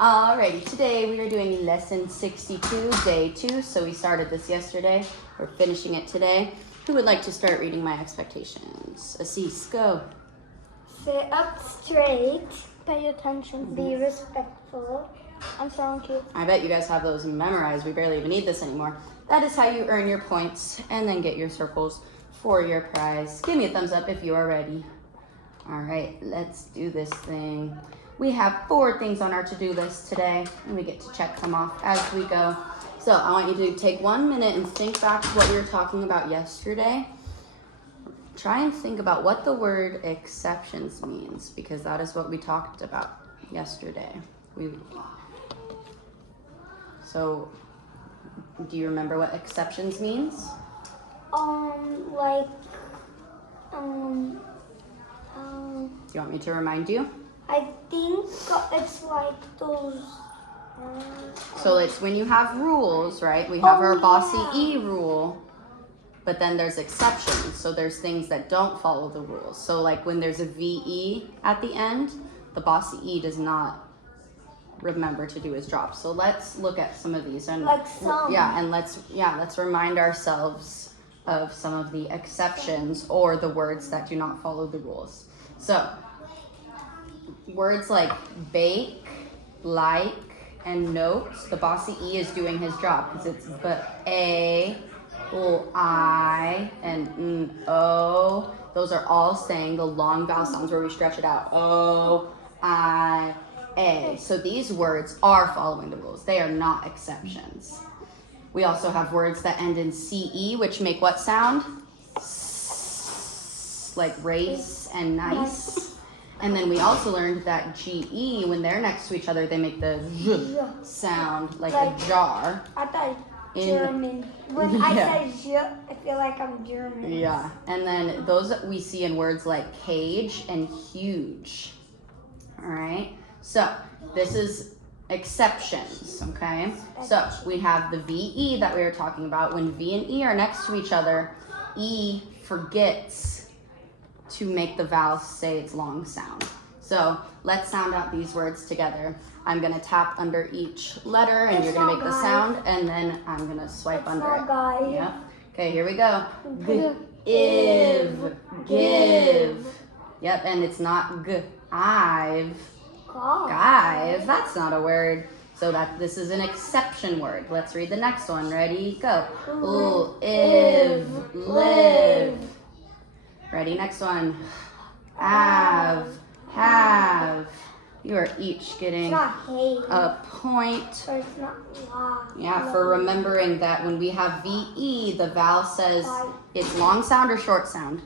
Alrighty, today we are doing lesson 62, day 2. So we started this yesterday. We're finishing it today. Who would like to start reading my expectations? Assis, go. Sit up straight. Pay attention. Be respectful. And sound cute. I bet you guys have those memorized. We barely even need this anymore. That is how you earn your points and then get your circles for your prize. Give me a thumbs up if you are ready. Alright, let's do this thing. We have 4 things on our to-do list today, and we get to check them off as we go. So I want you to take 1 minute and think back to what we were talking about yesterday. Try and think about what the word exceptions means, because that is what we talked about yesterday. So, do you remember what exceptions means? Do you want me to remind you? I think it's like those. So it's when you have rules, right? We have our bossy E rule, but then there's exceptions. So there's things that don't follow the rules. So like when there's a VE at the end, the bossy E does not remember to do his job. So let's look at some of these. And Like some. let's remind ourselves of some of the exceptions or the words that do not follow the rules. So words like bake, like, and notes, the bossy E is doing his job because it's but A, O, I, and O. Those are all saying the long vowel sounds where we stretch it out. O, I, A. So these words are following the rules. They are not exceptions. We also have words that end in CE, which make what sound? Like race and nice. And then we also learned that GE, when they're next to each other, they make the Z sound, like a jar. I thought German. When I say J, I feel like I'm German. Yeah, and then those we see in words like cage and huge. All right, so this is exceptions, okay? So we have the VE that we were talking about. When V and E are next to each other, E forgets to make the vowel say its long sound. So let's sound out these words together. I'm gonna tap under each letter and you're gonna make the sound, and then I'm gonna swipe under it. Yep. Okay, here we go. Give. Yep, and it's not I've. Give, that's not a word. So this is an exception word. Let's read the next one. Ready, go. Live. Ready, next one. Have. You are each getting a point. Yeah, for remembering that when we have VE, the vowel says it's long sound or short sound?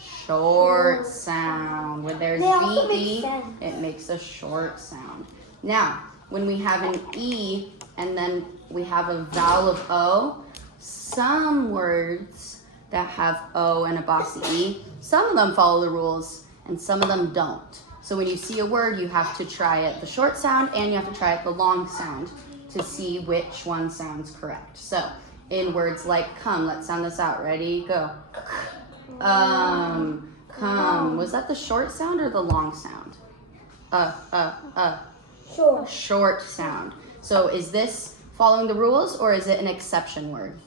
Short sound. When there's VE, it makes a short sound. Now, when we have an E and then we have a vowel of O, some words that have O and a bossy E, some of them follow the rules and some of them don't. So when you see a word, you have to try it the short sound and you have to try it the long sound to see which one sounds correct. So in words like come, let's sound this out. Ready, go. Come. Was that the short sound or the long sound? Short sound. So is this following the rules or is it an exception word?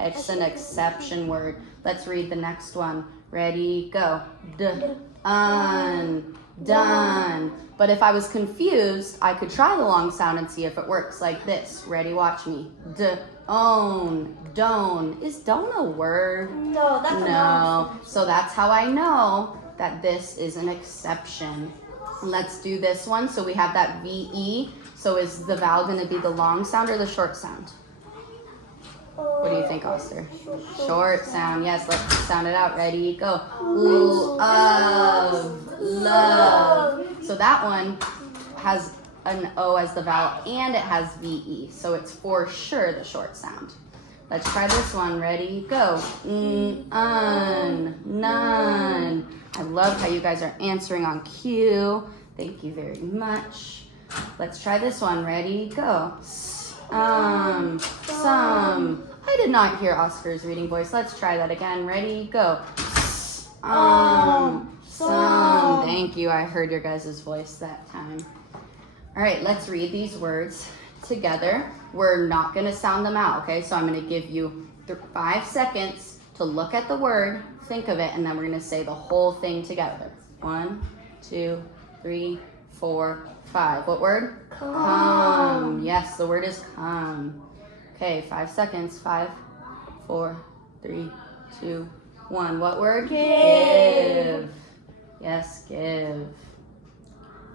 It's an exception word. Let's read the next one. Ready, go. Done. But if I was confused, I could try the long sound and see if it works like this. Ready, watch me. Don. Is don a word? No, that's no. So that's how I know that this is an exception. Let's do this one. So we have that VE. So is the vowel going to be the long sound or the short sound? What do you think, Oster? Short sound. Yes, let's sound it out. Ready, go. Love. So that one has an O as the vowel and it has VE. So it's for sure the short sound. Let's try this one. Ready, go. None. I love how you guys are answering on cue. Thank you very much. Let's try this one. Ready, go. Some. I did not hear Oscar's reading voice. Let's try that again. Ready, go. Some. Thank you. I heard your guys' voice that time. All right, let's read these words together. We're not gonna sound them out, okay? So I'm gonna give you 5 seconds to look at the word, think of it, and then we're gonna say the whole thing together. 1, 2, 3, 4, 5. What word? Come. Yes, the word is come. Okay, 5 seconds. 5, 4, 3, 2, 1. What word? Give. Yes, give.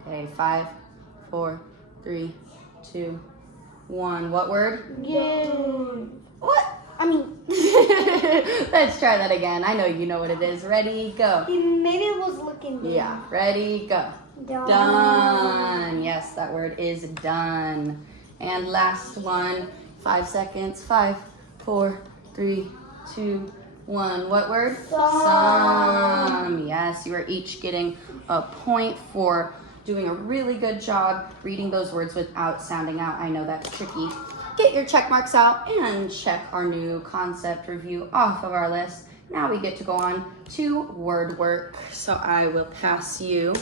Okay, 5, 4, 3, 2, 1. What word? Give. What? I mean, let's try that again. I know you know what it is. Ready, go. Maybe it was looking good. Yeah, ready, go. Done. Done. Yes, that word is done. And last one, 5 seconds. 5, 4, 3, 2, 1. What word? Some. Yes, you are each getting a point for doing a really good job reading those words without sounding out. I know that's tricky. Get your check marks out and check our new concept review off of our list. Now we get to go on to word work. So I will pass you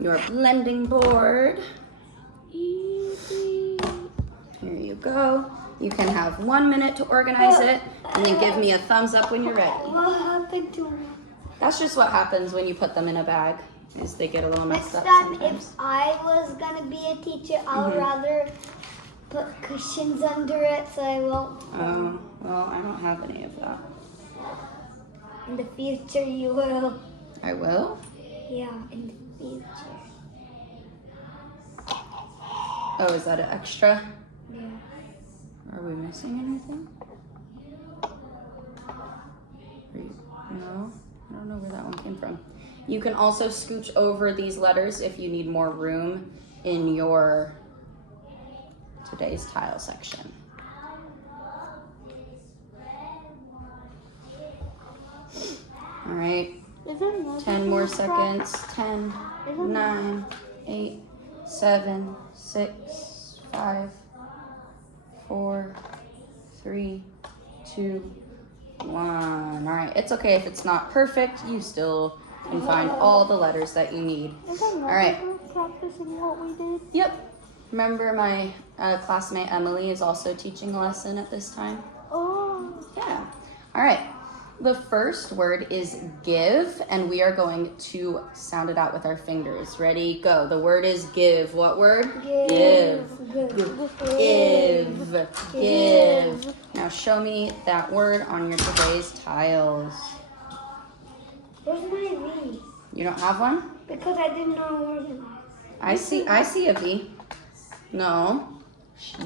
your blending board. Easy. Here you go. You can have 1 minute to organize it and then give me a thumbs up when you're ready. What happened to me? That's just what happens when you put them in a bag, is they get a little messed up Next time, sometimes. if I was gonna be a teacher, I would rather put cushions under it so I won't. Oh, well, I don't have any of that. In the future, you will. I will? Yeah, in the future. Oh, is that an extra? Yeah. Are we missing anything? No, I don't know where that one came from. You can also scooch over these letters if you need more room in your today's tile section. All right, 10 more seconds. 10, 9, 8, 7, 6, 5, 4, 3, 2, 1. All right, it's okay if it's not perfect. You still can find all the letters that you need. All right. Practicing what we did. Yep. Remember my classmate Emily is also teaching a lesson at this time? Oh. Yeah. All right. The first word is give, and we are going to sound it out with our fingers. Ready, go. The word is give. What word? Give. Give. Give. Now show me that word on your today's tiles. Where's my V? You don't have one? Because I didn't know where it was. I see a V. No.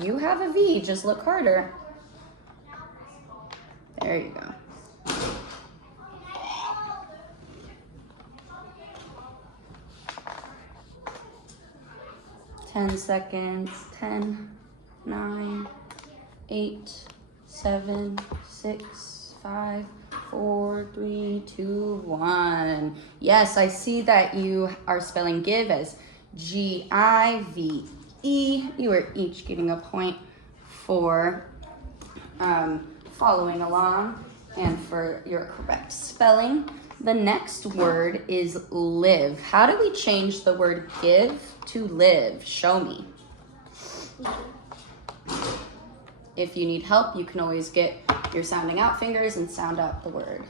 You have a V. Just look harder. There you go. 10 seconds. 10, 9, 8, 7, 6, 5, 4, 3, 2, 1. Yes, I see that you are spelling give as G-I-V-E. You are each getting a point for following along and for your correct spelling. The next word is live. How do we change the word give to live? Show me. If you need help, you can always get your sounding out fingers and sound out the word.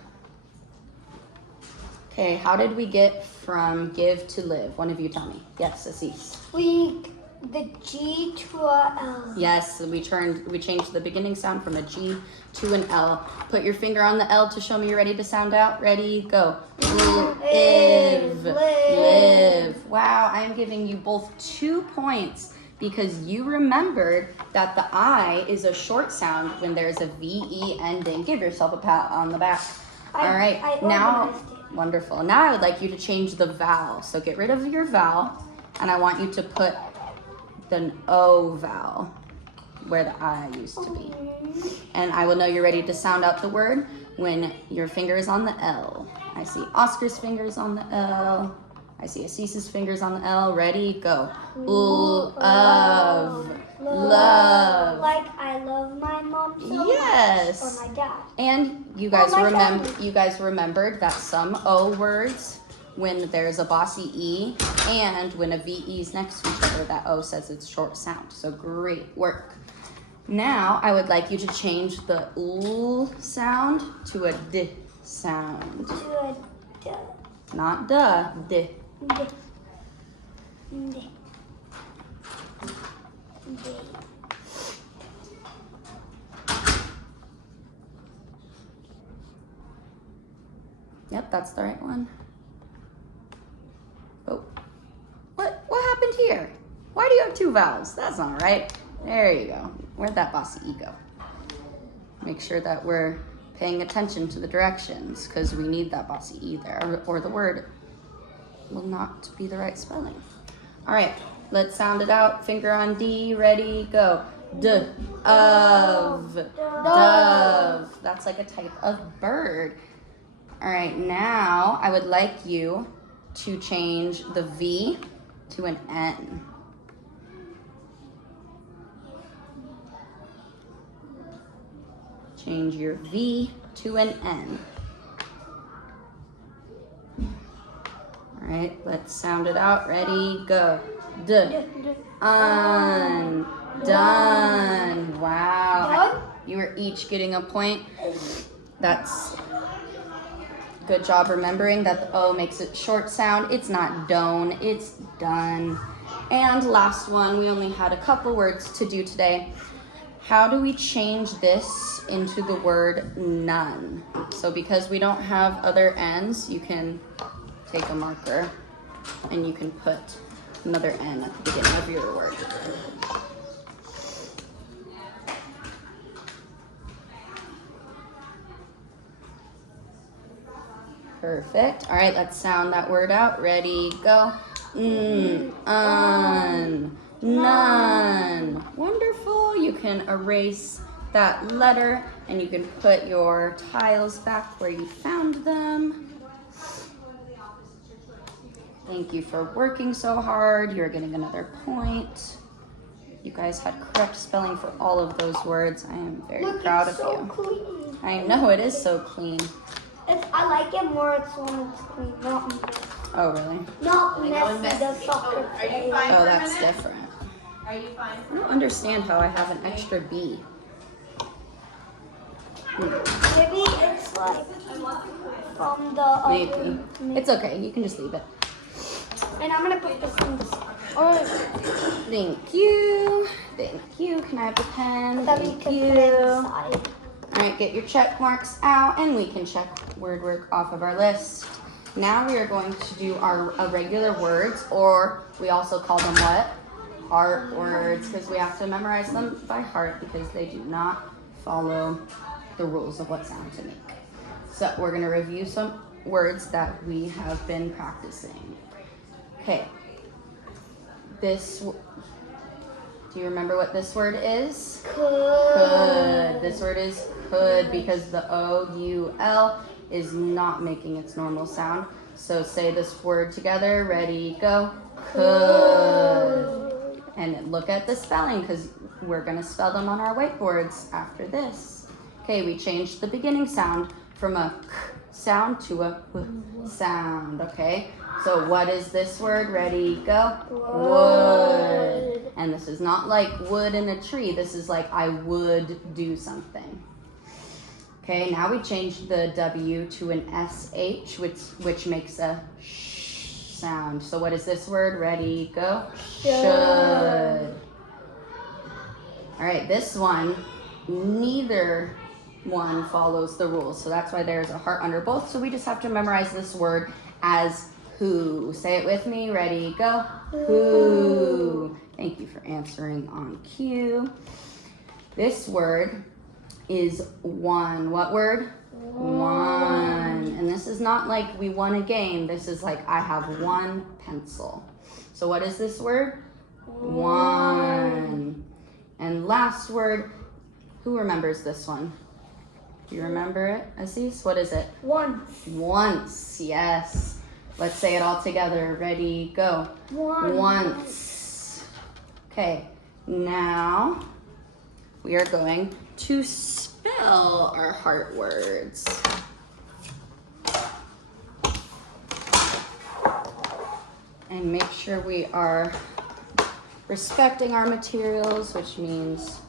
Okay, how did we get from give to live? One of you tell me. Yes, Assis. The G to a L. Yes, we changed the beginning sound from a G to an L. Put your finger on the L to show me you're ready to sound out. Ready, go. Live. Wow, I'm giving you both 2 points because you remembered that the I is a short sound when there's a VE ending. Give yourself a pat on the back. All right, now, wonderful. Now I would like you to change the vowel. So get rid of your vowel, and I want you to put the O vowel where the I used to be. And I will know you're ready to sound out the word when your finger is on the L. I see Oscar's fingers on the L. I see Assis's fingers on the L. Ready, go. Love. Like I love my mom so yes. much. Or my dad. And you guys remembered that some O words when there's a bossy E and when a VE is next to each other, that O says it's short sound. So great work. Now I would like you to change the L sound to a D sound. To a D. Not duh, D. D. D. D. Yep, that's the right one. Oh, what happened here? Why do you have two vowels? That's not right. There you go. Where'd that bossy E go? Make sure that we're paying attention to the directions because we need that bossy E there, or the word will not be the right spelling. All right, let's sound it out. Finger on D, ready, go. D, of, dove. That's like a type of bird. All right, now I would like you to change the V to an N. Change your V to an N. All right, let's sound it out. Ready, go. D, un, done. Wow. You are each getting a point. That's good job remembering that the O makes it short sound. It's not don, it's done. And last one, we only had a couple words to do today. How do we change this into the word none? So because we don't have other N's, you can take a marker and you can put another N at the beginning of your word. Perfect. All right, let's sound that word out. Ready, go. Un, none. Wonderful. You can erase that letter and you can put your tiles back where you found them. Thank you for working so hard. You're getting another point. You guys had correct spelling for all of those words. I am very proud of you. Clean. I know it is so clean. I like it more when it's clean. Oh, really? Not messy, the soccer play. Oh, that's different. Are you fine? I don't understand how I have an extra B. Maybe it's like from the other. Maybe. It's okay. You can just leave it. And I'm gonna put this in this. Oh, Thank you. Thank you. Can I have the pen? that we Thank can you. put it inside. All right, get your check marks out and we can check word work off of our list. Now we are going to do our irregular words, or we also call them what? Heart words, because we have to memorize them by heart because they do not follow the rules of what sound to make. So we're going to review some words that we have been practicing. Okay. Do you remember what this word is? Could. This word is could because the O-U-L is not making its normal sound. So say this word together. Ready, go. Could. And look at the spelling because we're going to spell them on our whiteboards after this. Okay, we changed the beginning sound from a k sound to a w sound, okay? So what is this word? Ready, go. Would. And this is not like wood in a tree. This is like I would do something. Okay, now we changed the W to an SH, which makes a sh sound. So what is this word? Ready, go. Should. All right, this one, neither one follows the rules. So that's why there's a heart under both. So we just have to memorize this word as who. Say it with me. Ready, go. Who. Thank you for answering on cue. This word is one. What word? One. And this is not like we won a game. This is like I have one pencil. So what is this word? One. And last word, who remembers this one? Do you remember it, Aziz? What is it? Once. Once, yes. Let's say it all together. Ready, go. Once. Okay, now we are going to spell our heart words. And make sure we are respecting our materials, which means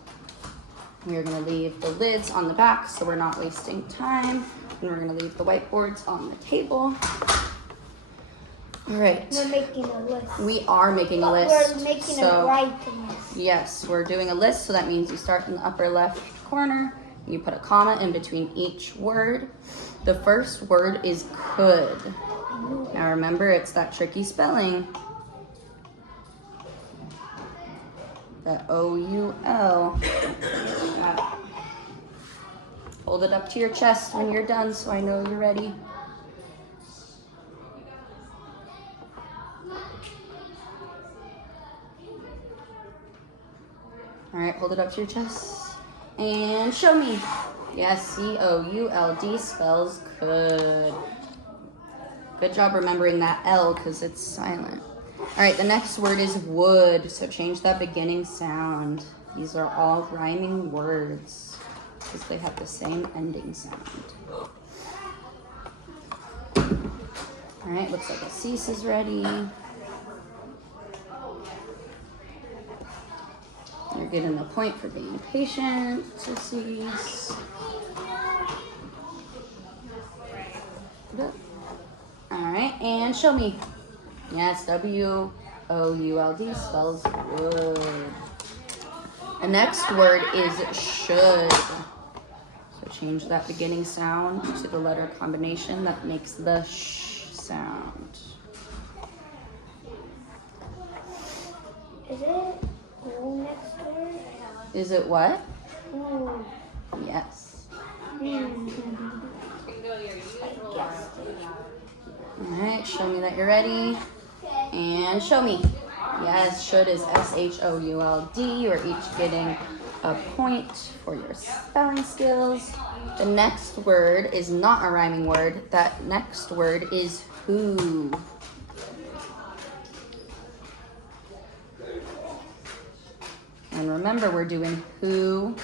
we're going to leave the lids on the back so we're not wasting time. And we're going to leave the whiteboards on the table. All right. We're making a list. We are making a list. We're making a writing list. Yes, we're doing a list, so that means you start in the upper left corner. You put a comma in between each word. The first word is could. Now remember, it's that tricky spelling. That O-U-L. Hold it up to your chest when you're done so I know you're ready. All right, hold it up to your chest. And show me. Yes, C-O-U-L-D spells could. Good job remembering that L because it's silent. All right, the next word is would, so change that beginning sound. These are all rhyming words because they have the same ending sound. All right, looks like Assis is ready. You're getting the point for being patient, Assis. All right, and show me. Yes, W-O-U-L-D spells would. The next word is should. So change that beginning sound to the letter combination that makes the sh sound. Is it O next word? Is it what? Ooh. Yes. Mm-hmm. All right, show me that you're ready. And show me. Yes, should is S-H-O-U-L-D. You are each getting a point for your spelling skills. The next word is not a rhyming word. That next word is who. And remember, we're doing who,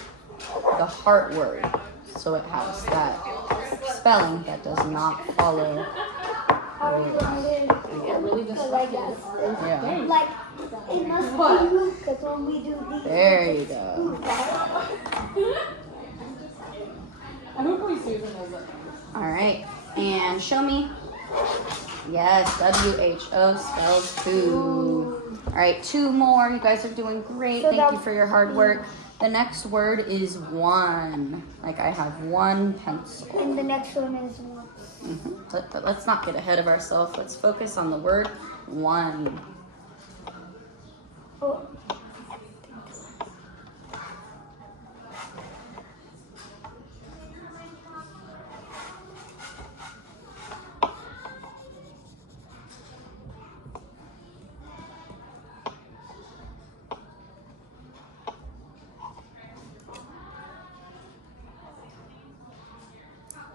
the heart word. So it has that spelling that does not follow. Really Yeah. Like, it must be you, because when we do these. There you go. All right, and show me. Yes, W-H-O spells who. All right, two more. You guys are doing great. Thank you for your hard work. The next word is one. Like I have one pencil. And the next one is one. But let's not get ahead of ourselves. Let's focus on the word one. Oh.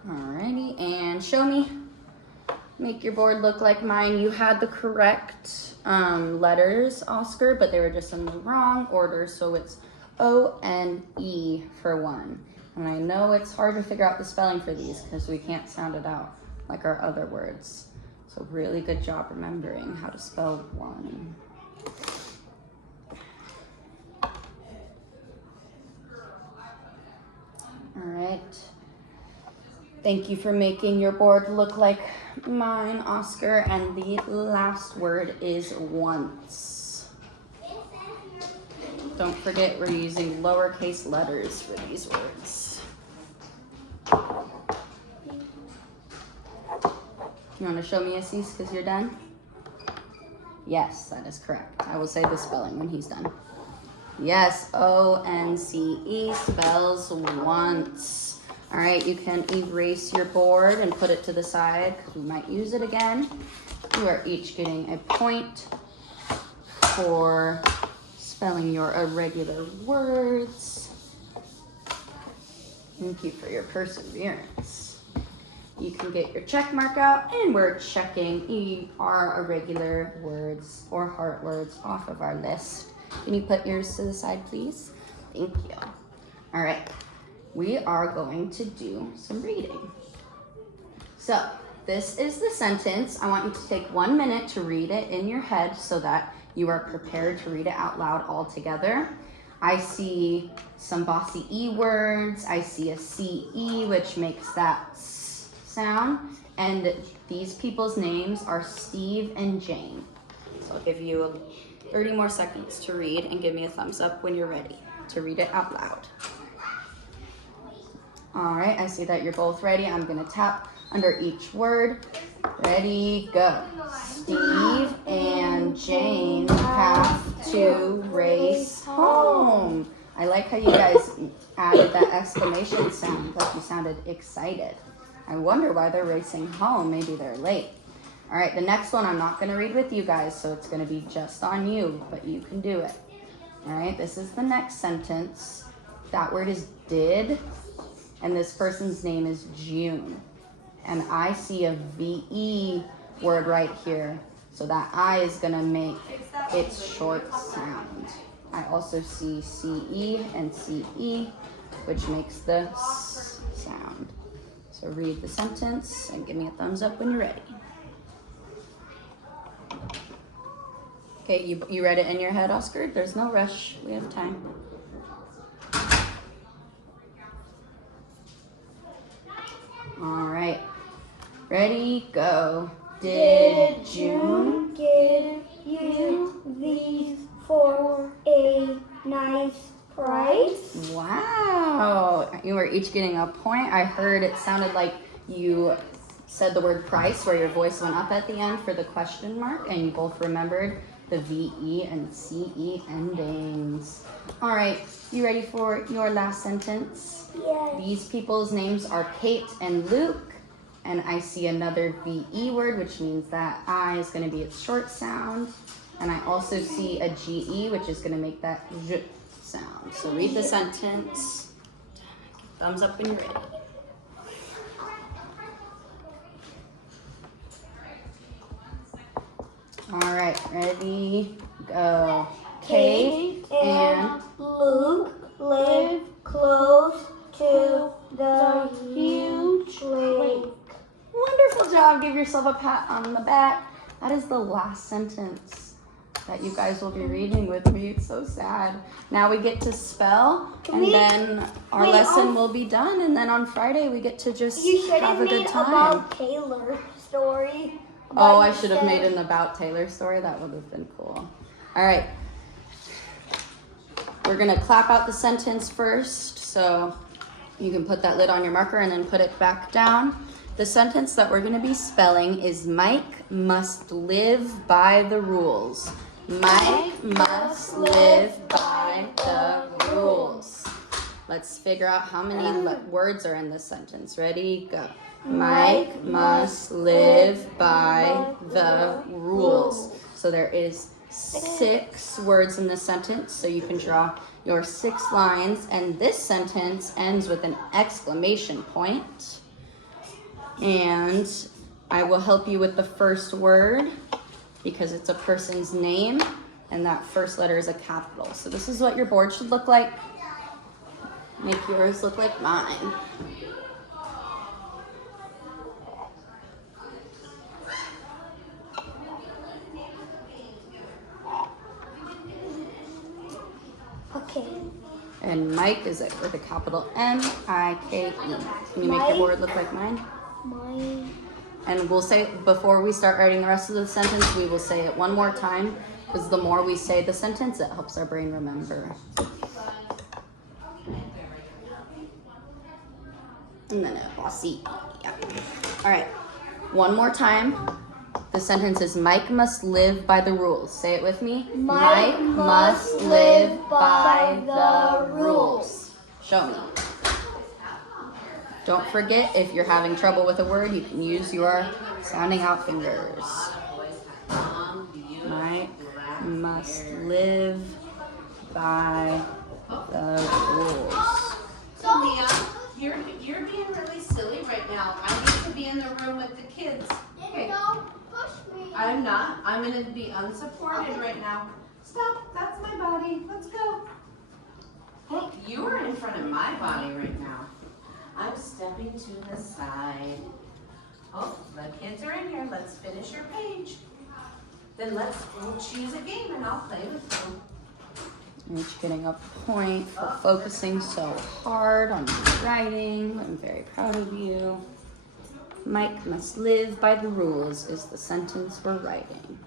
Alrighty, and show me. Make your board look like mine. You had the correct letters, Oscar, but they were just in the wrong order. So it's O-N-E for one. And I know it's hard to figure out the spelling for these because we can't sound it out like our other words. So really good job remembering how to spell one. All right. Thank you for making your board look like mine, Oscar. And the last word is once. Don't forget we're using lowercase letters for these words. You want to show me, Assis, because you're done? Yes, that is correct. I will say the spelling when he's done. Yes, O-N-C-E spells once. All right, you can erase your board and put it to the side because we might use it again. You are each getting a point for spelling your irregular words. Thank you for your perseverance. You can get your check mark out, and we're checking our irregular words or heart words off of our list. Can you put yours to the side, please? Thank you. All right. We are going to do some reading. So, this is the sentence. I want you to take 1 minute to read it in your head so that you are prepared to read it out loud all together. I see some bossy E words. I see a CE, which makes that S sound. And these people's names are Steve and Jane. So I'll give you 30 more seconds to read and give me a thumbs up when you're ready to read it out loud. All right, I see that you're both ready. I'm gonna tap under each word. Ready, go. Steve and Jane have to race home. I like how you guys added that exclamation sound, like you sounded excited. I wonder why they're racing home. Maybe they're late. All right, the next one I'm not gonna read with you guys, so it's gonna be just on you, but you can do it. All right, this is the next sentence. That word is did, and this person's name is June. And I see a VE word right here. So that I is gonna make its short sound. I also see CE and CE, which makes the S sound. So read the sentence and give me a thumbs up when you're ready. Okay, you read it in your head, Oscar? There's no rush, we have time. All right, ready, go. Did June give you these for a nice price? Wow, you were each getting a point. I heard it sounded like you said the word price where your voice went up at the end for the question mark, and you both remembered the VE and CE endings. All right, you ready for your last sentence? Yes. These people's names are Kate and Luke, and I see another VE word, which means that I is gonna be its short sound, and I also see a GE, which is gonna make that J sound. So read the sentence. Thumbs up when you're ready. All right, ready, go. Kate and Luke live close to the huge lake. Wonderful job. Give yourself a pat on the back. That is the last sentence that you guys will be reading with me. It's so sad. Now we get to spell, and then our lesson will be done, and then on Friday we get to just have a good time. About Taylor story. Oh, I should have made an About Taylor story. That would have been cool. All right. We're going to clap out the sentence first, so you can put that lid on your marker and then put it back down. The sentence that we're going to be spelling is Mike must live by the rules. Mike must live by the rules. Let's figure out how many words are in this sentence. Ready, go. Mike must live by the rules. So there is 6 words in this sentence, so you can draw your 6 lines, and this sentence ends with an exclamation point. And I will help you with the first word because it's a person's name, and that first letter is a capital. So this is what your board should look like. Make yours look like mine. Okay. And Mike is it with a capital M-I-K-E. Can you make your board look like mine? Mine. And we'll say, before we start writing the rest of the sentence, we will say it one more time, because the more we say the sentence, it helps our brain remember. And then a bossy, yeah. All right, one more time. The sentence is Mike must live by the rules. Say it with me. Mike must live by the rules. Show me. Don't forget, if you're having trouble with a word, you can use your sounding out fingers. Mike must live by the rules. So Mia, you're being really silly right now. I need to be in the room with the kids. Okay. Don't push me. I'm not. I'm going to be unsupported right now. Stop. That's my body. Let's go. Hey, you are in front of my body right now. I'm stepping to the side. Oh, the kids are in here. Let's finish your page. Then we'll choose a game and I'll play with you. You're each getting a point for focusing so hard on your writing. I'm very proud of you. Mike must live by the rules is the sentence we're writing.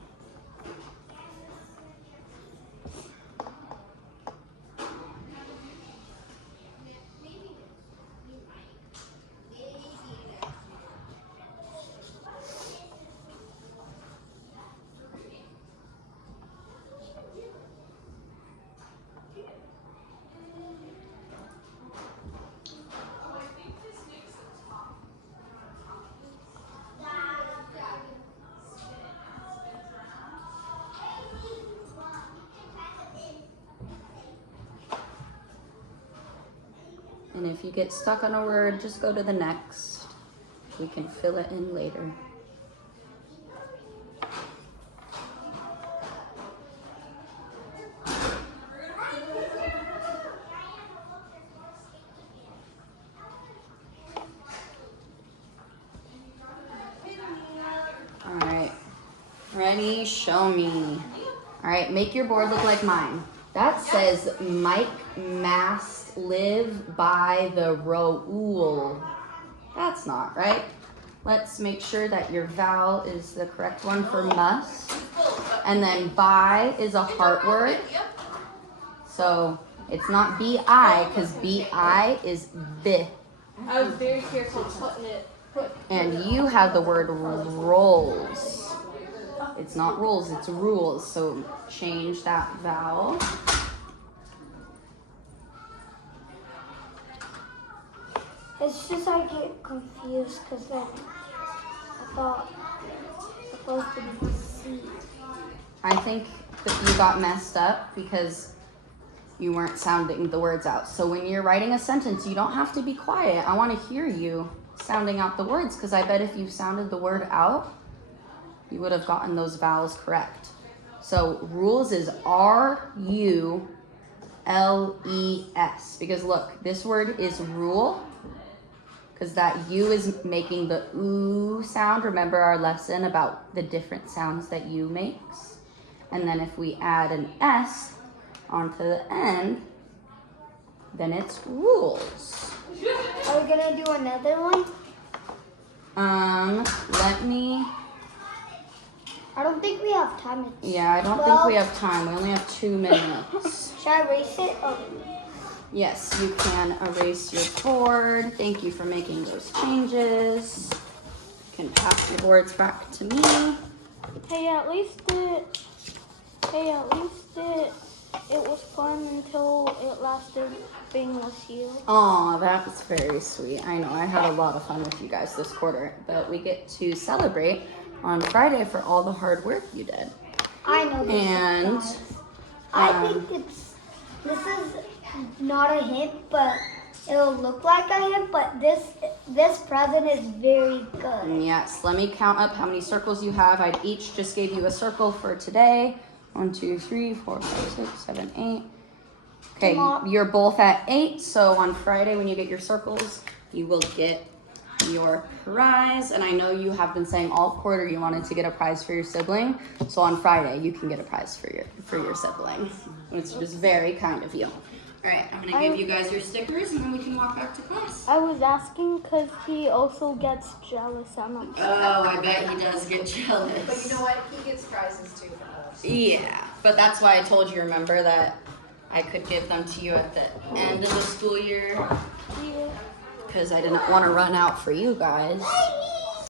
And if you get stuck on a word, just go to the next. We can fill it in later. All right, ready? Show me. All right, make your board look like mine. That says Mike must live by the rule. That's not right. Let's make sure that your vowel is the correct one for must. And then by is a heart word. So it's not B-I because B-I is the. I was very careful putting it. And you have the word rolls. It's not rules, it's rules. So change that vowel. It's just I get confused because then I thought it's supposed to be C. I think that you got messed up because you weren't sounding the words out. So when you're writing a sentence, you don't have to be quiet. I want to hear you sounding out the words because I bet if you sounded the word out, you would have gotten those vowels correct. So rules is R-U-L-E-S because look, this word is rule because that U is making the ooh sound. Remember our lesson about the different sounds that U makes? And then if we add an S onto the end, then it's rules. Are we gonna do another one? Let me. I don't think we have time. Yeah, I don't think we have time. We only have 2 minutes. Should I erase it? Oh. Yes, you can erase your board. Thank you for making those changes. You can pass your boards back to me. Hey, at least it was fun until it lasted being with you. Aw, that was very sweet. I know, I had a lot of fun with you guys this quarter, but we get to celebrate on Friday for all the hard work you did. I know this. And I think this is not a hint, but it'll look like a hint, but this present is very good. yes, let me count up how many circles you have. I each just gave you a circle for today. 1, 2, 3, 4, 5, 6, 7, 8. Okay, you're both at 8, so on Friday when you get your circles, you will get your prize. And I know you have been saying all quarter you wanted to get a prize for your sibling, so on Friday you can get a prize for your sibling, which is very kind of you. All right, I'm gonna give you guys your stickers and then we can walk back to class. I was asking because he also gets jealous. Oh, I bet he does get jealous. But you know what? He gets prizes too from us. Yeah, but that's why I told you, remember, that I could give them to you at the end of the school year. Yeah. Because I didn't want to run out for you guys.